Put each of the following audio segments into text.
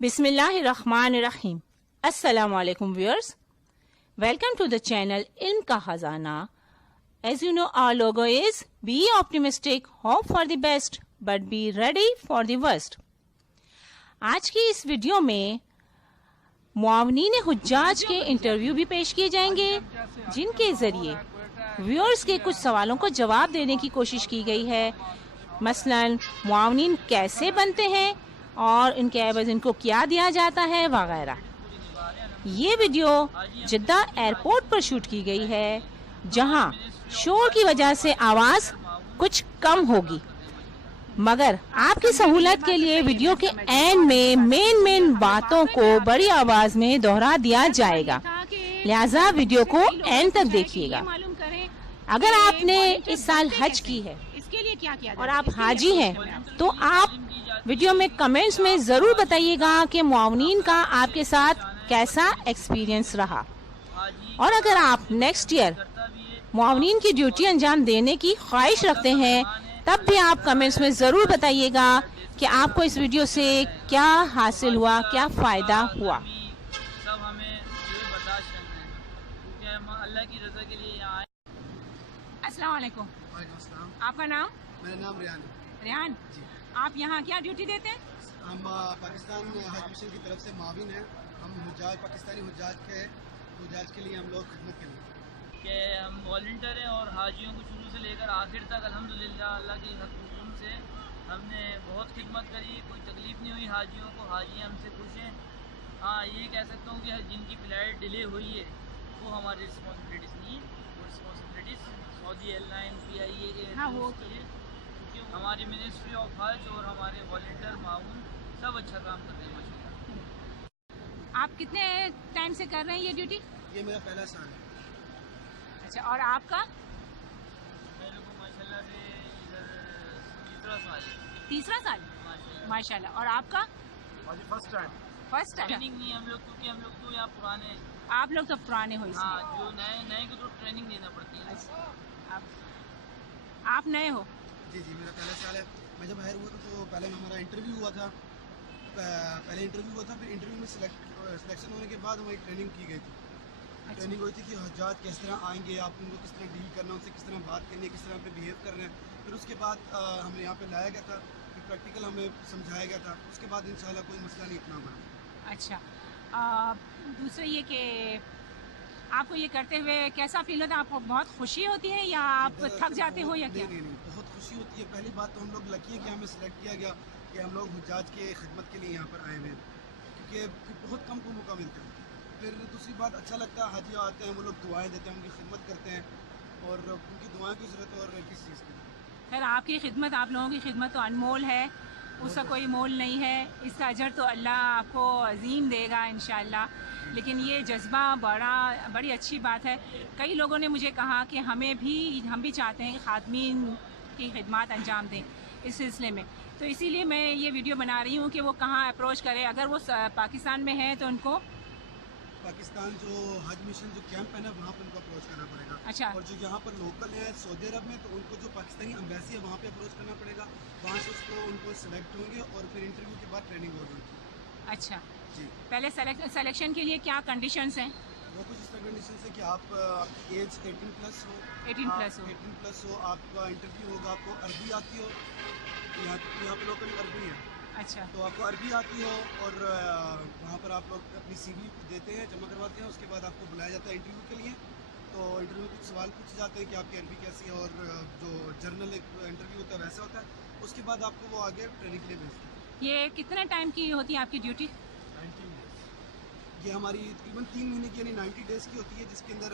बिस्मिल्लाहिर्रहमानिर्रहीम। अस्सलाम वालेकुम viewers, welcome to the channel इल्म का खजाना। As you know, our logo is be optimistic, hope for the best, but be ready for the worst. आज की इस वीडियो में मुआवनीन हुज्जाज के इंटरव्यू भी पेश किए जाएंगे, जिनके जरिए व्यूअर्स के कुछ सवालों को जवाब देने की कोशिश की गई है। मसलन मुआवनीन कैसे बनते हैं और इनके एवज इनको क्या दिया जाता है वगैरह। ये वीडियो जिद्दा एयरपोर्ट पर शूट की गई है, जहां शोर की वजह से आवाज कुछ कम होगी, मगर आपकी सहूलत के लिए वीडियो के एंड में मेन बातों को बड़ी आवाज में दोहरा दिया जाएगा, लिहाजा वीडियो को एंड तक देखिएगा। अगर आपने इस साल हज की है और आप हाजी हैं, तो आप वीडियो में कमेंट्स में जरूर बताइएगा कि मुआवनीन का आपके साथ कैसा एक्सपीरियंस रहा, और अगर आप नेक्स्ट ईयर मुआवनीन की ड्यूटी अंजाम देने की ख्वाहिश रखते हैं, तब भी आप कमेंट्स में जरूर बताइएगा कि आपको इस वीडियो से क्या हासिल हुआ, क्या फायदा हुआ। सब हमें ये बर्दाश्त करना है, क्योंकि हम अल्लाह की रज़ा के लिए यहाँ आए। अस्सलाम वालेकुम। वालेकुम अस्सलाम। आपका नाम? मेरा नाम रियान है। रियान जी, आप यहाँ क्या ड्यूटी देते हैं? हम पाकिस्तान हज मिशन की तरफ से माविन हैं। हम हुज्जाज पाकिस्तानी हुज्जाज के लिए हम लोग खिदमत के लिए कि हम वॉलंटियर हैं और हाजियों को शुरू से लेकर आखिर तक अल्हम्दुलिल्लाह अल्लाह के हुक्म से हमने बहुत खिदमत करी, कोई तकलीफ़ नहीं हुई हाजियों को, हाजी हमसे खुश हैं। हाँ, ये कह सकता हूँ कि जिनकी फ़्लाइट डिले हुई है वो हमारी रिस्पॉन्सिबिलिटीज़ नहीं, वो रिस्पॉन्सिबिलिटीज़ सऊदी एयरलाइन PIA हाँ, वो की है, क्योंकि हमारी मिनिस्ट्री ऑफ हज और हमारे वॉलंटियर माउन सब अच्छा काम कर रहे हैं माशाल्लाह। आप कितने टाइम से कर रहे हैं ये ड्यूटी? ये मेरा पहला साल है। अच्छा, और आपका? मेरे को माशाल्लाह से इधर तीसरा साल है। तीसरा साल? माशाल्लाह। और आपका? First time. First time. Training नहीं हम लोग, क्योंकि हम लोग तो यहाँ पुराने हैं। आप लोग तो पुराने हो इसलिए। हाँ, जो नए को तो ट्रेनिंग देना पड़ती है। अच्छा, आप नए हो? जी, मेरा पहला साल है। मैं जब हायर हुआ था तो पहले हमारा इंटरव्यू हुआ था। फिर इंटरव्यू में सिलेक्शन होने के बाद हमारी ट्रेनिंग की गई थी। अच्छा। ट्रेनिंग हुई थी कि हज्जाज किस तरह आएंगे, आप उनको किस तरह डील करना, उनसे किस तरह बात करनी है, किस तरह पे बिहेव कर रहे हैं। फिर उसके बाद हमें यहाँ पे लाया गया था, फिर प्रैक्टिकल हमें समझाया गया था। उसके बाद इंशाल्लाह कोई मसला नहीं इतना बना। अच्छा, दूसरा ये कि आपको ये करते हुए कैसा फील होता है? आपको बहुत खुशी होती है या आप थक जाते हो या क्या? नहीं, बहुत खुशी होती है। पहली बात तो हम लोग लकी है कि हमें सिलेक्ट किया गया कि हम लोग हुज्जाज के खिदमत के लिए यहाँ पर आए हुए हैं, क्योंकि बहुत कम को मौका मिलता है। फिर दूसरी बात, अच्छा लगता है हाजी आते हैं, वो लोग दुआएं देते हैं, उनकी खिदमत करते हैं, और उनकी दुआएं की ज़रूरत है और किस चीज़ की। खैर, आपकी खिदमत, आप लोगों की खिदमत तो अनमोल है, उसका कोई मोल नहीं है। इसका अजर तो अल्लाह आपको अजीम देगा इंशाअल्लाह। लेकिन ये जज्बा बड़ी अच्छी बात है। कई लोगों ने मुझे कहा कि हम भी चाहते हैं कि खादमीन की खिदमत अंजाम दें इस सिलसिले में, तो इसीलिए मैं ये वीडियो बना रही हूँ कि वो कहाँ अप्रोच करें। अगर वो पाकिस्तान में है तो उनको पाकिस्तान जो हज मिशन जो कैंप है ना, वहाँ पर उनको अप्रोच करना पड़ेगा। अच्छा। और जो यहाँ पर लोकल है सऊदी अरब में, तो उनको जो पाकिस्तानी एम्बेसी है वहाँ पे अप्रोच करना पड़ेगा। वहाँ से उनको सेलेक्ट होंगे और फिर इंटरव्यू के बाद ट्रेनिंग होगी। अच्छा जी, पहले सिलेक्शन के लिए क्या कंडीशंस हैं? वो कुछ इस तरह कंडीशन है कि आप आपकी एज 18 प्लस हो। 18 प्लस हो, आपका इंटरव्यू होगा, आपको अरबी आती हो, यहाँ पे लोकल अरबी है, अच्छा, तो आपको अरबी आती हो, और वहाँ पर आप लोग अपनी CV देते हैं, जमा करवाते हैं। उसके बाद आपको बुलाया जाता है इंटरव्यू के लिए। तो इंटरव्यू में कुछ सवाल पूछे जाते हैं कि आपकी अरबी कैसी है, और जो जर्नल एक इंटरव्यू होता है वैसा होता है। उसके बाद आपको वो आगे ट्रेनिंग के लिए भेजते हैं। ये कितने टाइम की होती है आपकी ड्यूटी? 19 डेज़। ये हमारी तकरीबन 3 महीने की यानी 90 डेज़ की होती है, जिसके अंदर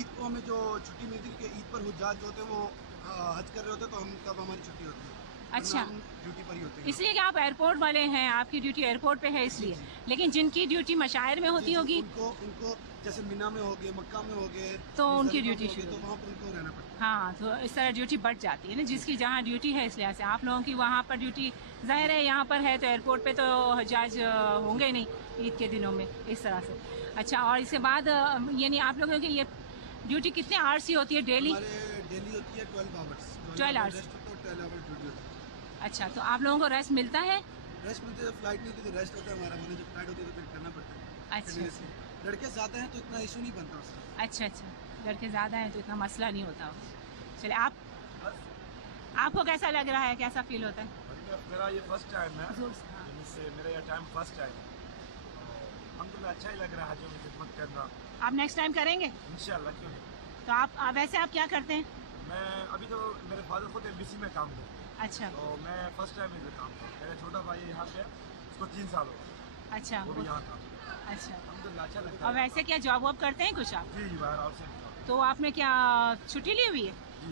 ईद को हमें जो छुट्टी मिलती है, क्योंकि ईद पर हुज्जाज जो होते हैं वो हज कर रहे होते हैं, तो हम तब हमारी छुट्टी होती है। अच्छा, ड्यूटी पर ही होते हैं। इसलिए कि आप एयरपोर्ट वाले हैं, आपकी ड्यूटी एयरपोर्ट पे है इसलिए। लेकिन जिनकी ड्यूटी मशायर में होती होगी, उनको जैसे मिना में हो गए, मक्का में हो गए, तो उनकी ड्यूटी तो शुरू। वहाँ पर उनको रहना पड़ता है। हाँ, तो इस तरह ड्यूटी बढ़ जाती है ना, जिसकी जहाँ ड्यूटी है। इस लिहाज से आप लोगों की वहाँ पर ड्यूटी ज़ाहिर है यहाँ पर है, तो एयरपोर्ट पे तो हजाज होंगे ही नहीं ईद के दिनों में, इस तरह से। अच्छा, और इसके बाद यानी आप लोगों की ये ड्यूटी कितने आवर्स की होती है डेली? डेली होती है 12 आवर्स। 12 आवर्स। 12 आवर्स ड्यूटी होती है। अच्छा, तो आप लोगों को रेस्ट मिलता है? रेस्ट मिलती है, फ्लाइट नहीं होती तो रेस्ट होता है हमारा, वरना जब फ्लाइट होती है तो फिर करना पड़ता है। अच्छा अच्छा लड़के ज़्यादा हैं तो इतना इशू नहीं बनता उसका। अच्छा अच्छा, लड़के ज़्यादा हैं तो इतना मसला नहीं होता। चलिए, आपको कैसा लग रहा है, कैसा फील होता है? मेरा ये फर्स्ट टाइम है, हाँ। जिससे मेरा ये टाइम फर्स्ट टाइम है। अलहमदुलिल्लाह अच्छा ही लग रहा है हाजियों की खिदमत करना। आप नेक्स्ट टाइम करेंगे? इंशाल्लाह, क्यों नहीं। तो आप वैसे आप क्या करते हैं? मैं अभी तो मेरे फादर खुद एमबीसी में काम करते हैं, अच्छा तो मैं फर्स्ट टाइम इधर काम कर रहा हूँ। मेरा छोटा भाई यहाँ पे है, उसको 3 साल हो गए, अच्छा वो भी यहाँ काम करता है। अच्छा। अलहमदुलिल्लाह अच्छा लगता और है। वैसे क्या जॉब वॉब करते हैं कुछ आप? जी जी, बाहर आउट से तो आपने क्या छुट्टी ली हुई है? जी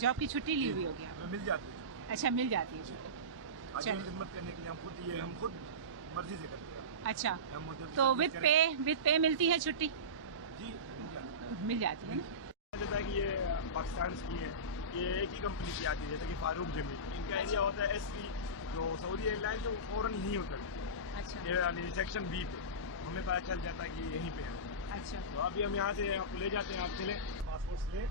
जॉब की छुट्टी ली हुई होगी आप? हमें मिल जाती है। अच्छा, मिल जाती है छुट्टी। हाजियों की खिदमत करने के लिए हम खुद मर्जी से करते हैं। अच्छा, हम उधर तो खिदमत विद पे मिलती है छुट्टी? जी मिल जाती है ना? जैसा कि ये पाकिस्तान की है, ये एक ही कंपनी की आती है, जैसे कि फारूक जमी। इनका एरिया होता है एसवी, जो सऊदी एयरलाइन जो फ़ौरन यहीं उतरती है, अच्छा ये यानी सेक्शन बी पे हमें पता चल जाता है कि यहीं पे है। अच्छा तो अभी हम यहाँ से आपको ले जाते हैं, आप चलें, पासपोर्ट लें,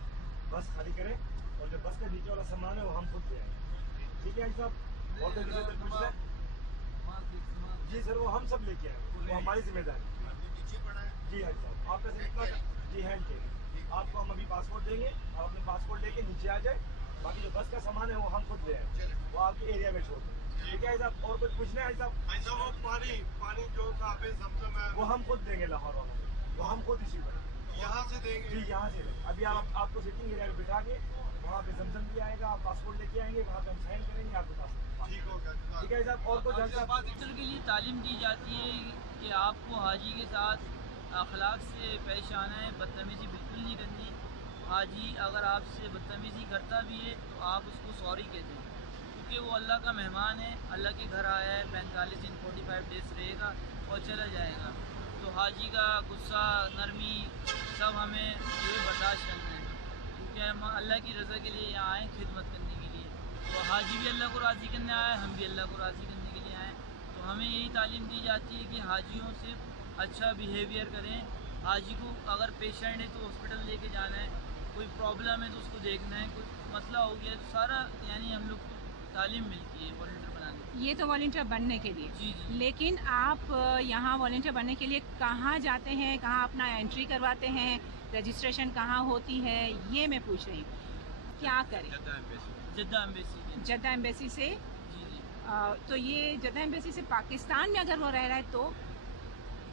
बस खाली करें, और जो बस का नीचे वाला सामान है वो हम खुद ले आएंगे। ठीक है साहब, और तो किसी से पूछ लें। जी सर, वो हम सब लेके आए, वो हमारी जिम्मेदारी। जी हाँ साहब, आपका सिर्फ इतना, जी हैंड के आपको हम अभी पासपोर्ट देंगे, आप अपने पासपोर्ट लेके नीचे आ जाए, बाकी जो बस का सामान है वो हम खुद ले आए, वो आपके एरिया में छोड़ दें। ठीक है साहब, और कुछ पूछना है साहब? वो पानी जो काफी जमजम है वो हम खुद देंगे लाहौर वालों को, वो हम खुद इसी करेंगे। यहाँ से देंगे। जी यहाँ से लेंगे। अभी आपको सिटिंग एरिया में बिठा के वहाँ पे जमजम भी आएगा, आप पासपोर्ट लेके आएंगे, वहाँ पे हम साइन करेंगे, आपके पास। ठीक हो गया। ठीक है साहब, और कुछ मिस्टर के लिए तालीम दी जाती है कि आपको हाजी के साथ अखलाक से पेश आना है, बदतमीज़ी बिल्कुल नहीं करनी। हाजी अगर आपसे बदतमीज़ी करता भी है तो आप उसको सॉरी कह दें, क्योंकि वो अल्लाह का मेहमान है, अल्लाह के घर आया है, 45 दिन 45 डेज रहेगा और चला जाएगा। तो हाजी का गुस्सा, नरमी सब हमें जो है बर्दाश्त करना है, क्योंकि हम अल्लाह की रज़ा के लिए यहाँ आए, खिदमत करने के लिए। तो हाजी भी अल्लाह को राज़ी करने आए, हम भी अल्लाह को राज़ी करने के लिए आए। तो हमें यही तालीम दी जाती है कि हाजियों से अच्छा बिहेवियर करें। हाजी को अगर पेशेंट है तो हॉस्पिटल लेके जाना है, कोई प्रॉब्लम है तो उसको देखना है, कोई मसला हो गया तो सारा यानी हम लोग को तालीम मिलती है वॉलंटियर बनाने की। ये तो वॉलंटियर बनने के लिए। जी जी। लेकिन आप यहाँ वॉलंटियर बनने के लिए कहाँ जाते हैं, कहाँ अपना एंट्री करवाते हैं, रजिस्ट्रेशन कहाँ होती है, ये मैं पूछ रही हूँ। क्या करें? जद्दा एम्बेसी के। जद्दा एम्बेसी से। जी जी। तो ये जद्दा एम्बेसी से पाकिस्तान में अगर वो रह रहा है तो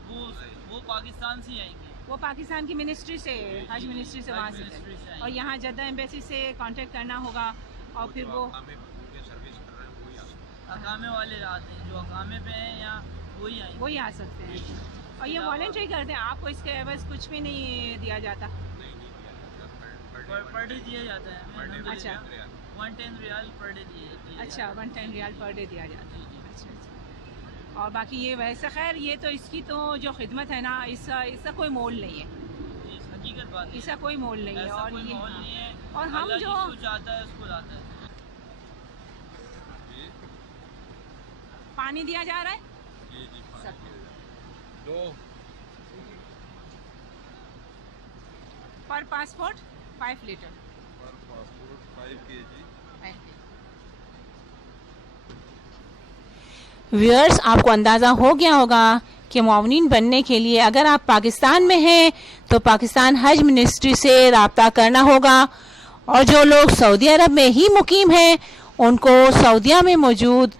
वो पाकिस्तान से ही आएंगे। वो पाकिस्तान की मिनिस्ट्री से, हज मिनिस्ट्री से हज वहाँ से मिनिस्ट्री से करें। आएंगे। और यहाँ जद्दा एम्बेसी से कांटेक्ट करना होगा और फिर वो अकामे वाले आते हैं, जो अकामे पे हैं यहाँ वही आएंगे। वही आ सकते हैं। और ये वॉलंटियर करते हैं, आपको इसके एवज कुछ भी नहीं दिया जाता? पर डे दिया जाता है हमें। अच्छा। 110 रियाल पर डे दिए। अच्छा, 110 रियाल पर डे दिया जाता है। जी, जी। अच्छा अच्छा। और बाकी ये वैसे खैर ये तो इसकी तो जो खिदमत है ना, इसका कोई मोल नहीं है, ये हकीकत बात है। इसका कोई मोल नहीं है। ऐसा और कोई ये माहौल नहीं है, और हम अल्लाह जो जिसको चाहता है उसको लाता है। पानी दिया जा रहा है पर पासपोर्ट 5 लीटर। व्यूअर्स, आपको अंदाज़ा हो गया होगा कि मुआवनीन बनने के लिए अगर आप पाकिस्तान में हैं तो पाकिस्तान हज मिनिस्ट्री से रब्ता करना होगा, और जो लोग सऊदी अरब में ही मुकीम हैं उनको सऊदीया में मौजूद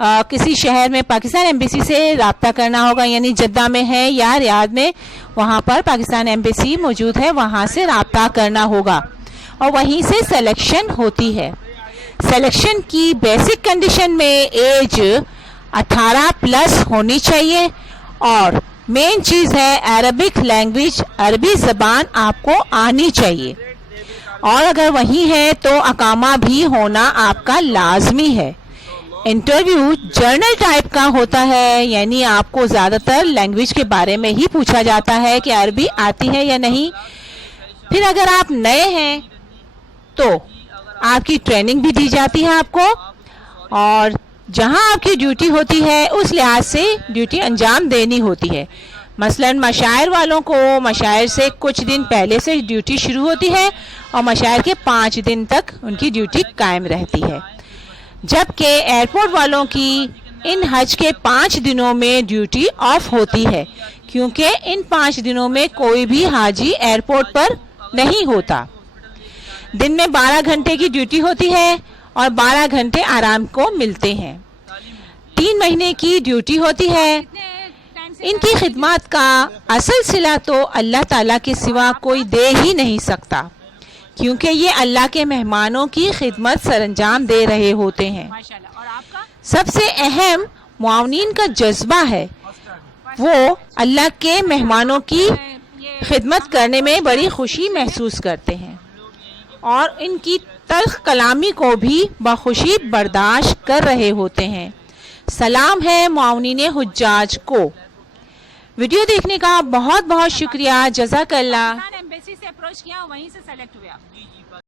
किसी शहर में पाकिस्तान एम्बेसी से रब्ता करना होगा, यानी जद्दा में है या रियाद में, वहाँ पर पाकिस्तान एम्बेसी मौजूद है, वहाँ से रब्ता करना होगा और वहीं से सिलेक्शन होती है। सिलेक्शन की बेसिक कंडीशन में एज 18 प्लस होनी चाहिए, और मेन चीज़ है अरबिक लैंग्वेज, अरबी ज़बान आपको आनी चाहिए, और अगर वही है तो अकामा भी होना आपका लाजमी है। इंटरव्यू जर्नल टाइप का होता है, यानी आपको ज़्यादातर लैंग्वेज के बारे में ही पूछा जाता है कि अरबी आती है या नहीं। फिर अगर आप नए हैं तो आपकी ट्रेनिंग भी दी जाती है आपको, और जहां आपकी ड्यूटी होती है उस लिहाज से ड्यूटी अंजाम देनी होती है। मसलन मशायर वालों को मशायर से कुछ दिन पहले से ड्यूटी शुरू होती है और मशायर के 5 दिन तक उनकी ड्यूटी कायम रहती है, जबकि एयरपोर्ट वालों की ان حج کے 5 دنوں میں ڈیوٹی آف ہوتی ہے کیونکہ ان 5 دنوں میں کوئی بھی حاجی ایئرپورٹ پر نہیں ہوتا. دن میں 12 گھنٹے کی ڈیوٹی ہوتی ہے اور 12 گھنٹے آرام کو ملتے ہیں. 3 مہینے کی ڈیوٹی ہوتی ہے. ان کی خدمات کا اصل صلہ تو اللہ تعالیٰ کے سوا کوئی دے ہی نہیں سکتا کیونکہ یہ اللہ کے مہمانوں کی خدمت سر انجام دے رہے ہوتے ہیں. سب سے اہم معاونین کا جذبہ ہے. وہ اللہ کے مہمانوں کی خدمت کرنے میں بڑی خوشی محسوس کرتے ہیں اور ان کی تلخ کلامی کو بھی بخوشی برداشت کر رہے ہوتے ہیں. سلام ہے معاونین حجاج کو. ویڈیو دیکھنے کا بہت بہت شکریہ. جزاک اللہ. ایمبیسی سے اپروچ کیا وہیں سے سیلیکٹ ہوئے آپ؟ جی